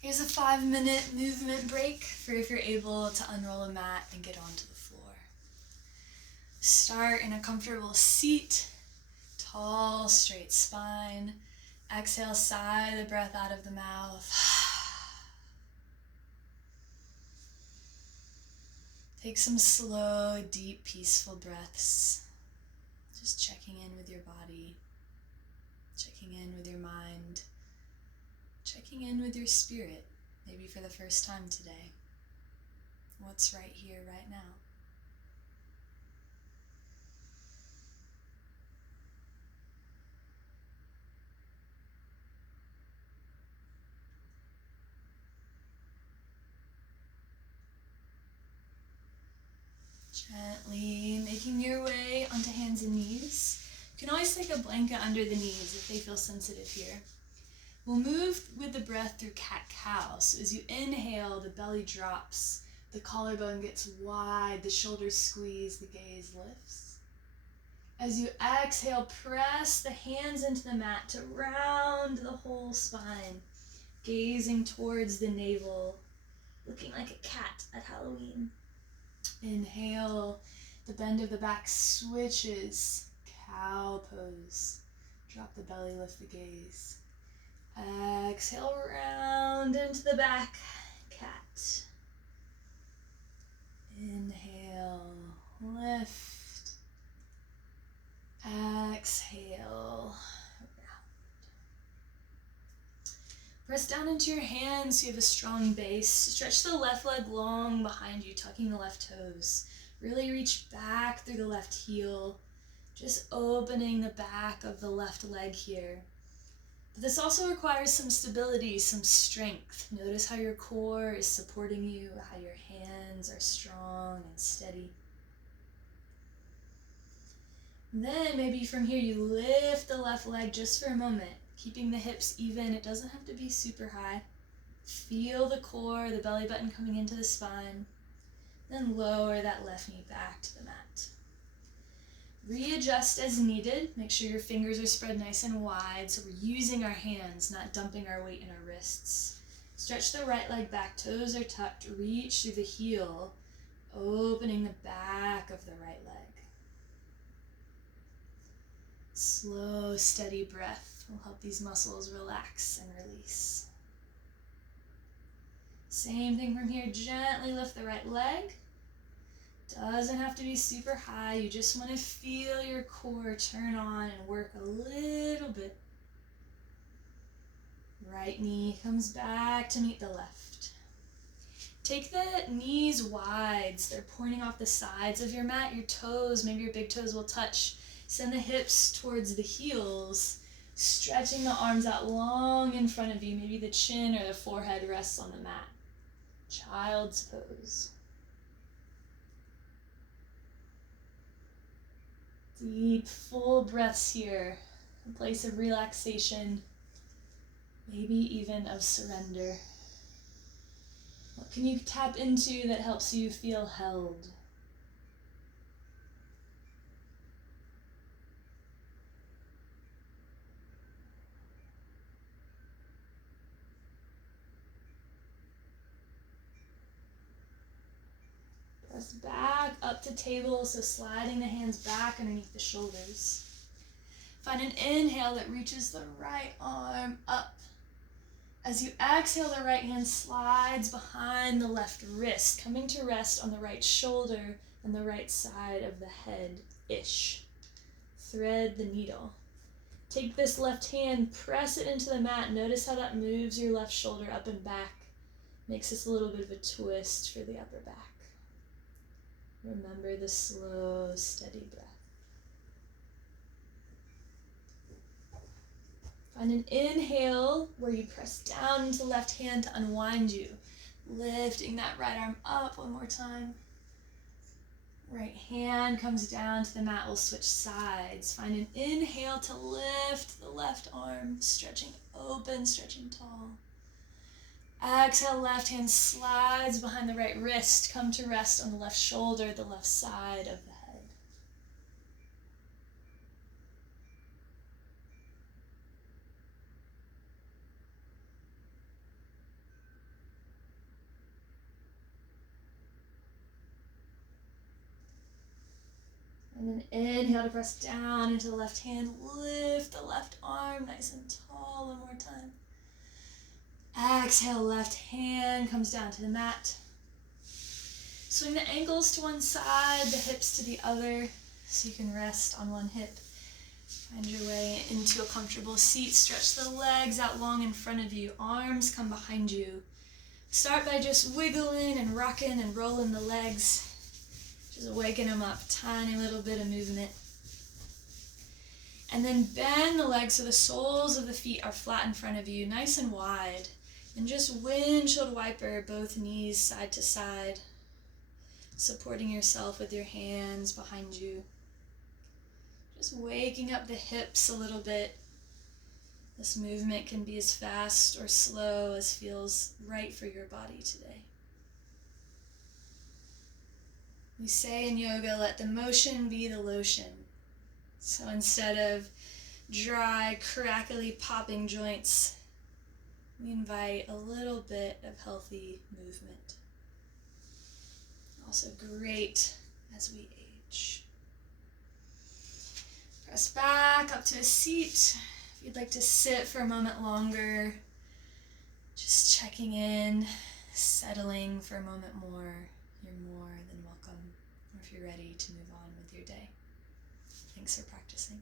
Here's a 5-minute movement break for if you're able to unroll a mat and get onto the floor. Start in a comfortable seat, tall, straight spine. Exhale, sigh the breath out of the mouth. Take some slow, deep, peaceful breaths. Just checking in with your body, checking in with your mind, checking in with your spirit, maybe for the first time today. What's right here, right now? Gently making your way onto hands and knees. You can always take a blanket under the knees if they feel sensitive here. We'll move with the breath through cat-cow. So as you inhale, the belly drops, the collarbone gets wide, the shoulders squeeze, the gaze lifts. As you exhale, press the hands into the mat to round the whole spine, gazing towards the navel, looking like a cat at Halloween. Inhale, the bend of the back switches, cow pose. Drop the belly, lift the gaze. Exhale, round into the back, cat. Inhale, lift. Exhale, round. Press down into your hands so you have a strong base. Stretch the left leg long behind you, tucking the left toes. Really reach back through the left heel, just opening the back of the left leg here. But this also requires some stability, some strength. Notice how your core is supporting you, how your hands are strong and steady. And then maybe from here you lift the left leg just for a moment, keeping the hips even. It doesn't have to be super high. Feel the core, the belly button coming into the spine. Then lower that left knee back to the mat. Readjust as needed. Make sure your fingers are spread nice and wide so we're using our hands, not dumping our weight in our wrists. Stretch the right leg back, toes are tucked. Reach through the heel, opening the back of the right leg. Slow, steady breath will help these muscles relax and release. Same thing from here. Gently lift the right leg. Doesn't have to be super high. You just want to feel your core turn on and work a little bit. Right knee comes back to meet the left. Take the knees wide so they're pointing off the sides of your mat. Your toes, maybe your big toes will touch. Send the hips towards the heels, stretching the arms out long in front of you. Maybe the chin or the forehead rests on the mat. Child's pose. Deep, full breaths here. A place of relaxation, maybe even of surrender. What can you tap into that helps you feel held? Press back up to table, so sliding the hands back underneath the shoulders. Find an inhale that reaches the right arm up. As you exhale, the right hand slides behind the left wrist, coming to rest on the right shoulder and the right side of the head-ish. Thread the needle. Take this left hand, press it into the mat. Notice how that moves your left shoulder up and back. Makes this a little bit of a twist for the upper back. Remember the slow, steady breath. Find an inhale where you press down into the left hand to unwind you. Lifting that right arm up one more time. Right hand comes down to the mat. We'll switch sides. Find an inhale to lift the left arm, stretching open, stretching tall. Exhale, left hand slides behind the right wrist. Come to rest on the left shoulder, the left side of the head. And then inhale to press down into the left hand. Lift the left arm nice and tall one more time. Exhale, left hand comes down to the mat. Swing the ankles to one side, the hips to the other, so you can rest on one hip. Find your way into a comfortable seat. Stretch the legs out long in front of you. Arms come behind you. Start by just wiggling and rocking and rolling the legs. Just waking them up. Tiny little bit of movement. And then bend the legs so the soles of the feet are flat in front of you, nice and wide. And just windshield wiper both knees side to side, supporting yourself with your hands behind you. Just waking up the hips a little bit. This movement can be as fast or slow as feels right for your body today. We say in yoga, let the motion be the lotion. So instead of dry, crackly, popping joints, we invite a little bit of healthy movement. Also great as we age. Press back up to a seat. If you'd like to sit for a moment longer, just checking in, settling for a moment more, you're more than welcome. Or if you're ready to move on with your day. Thanks for practicing.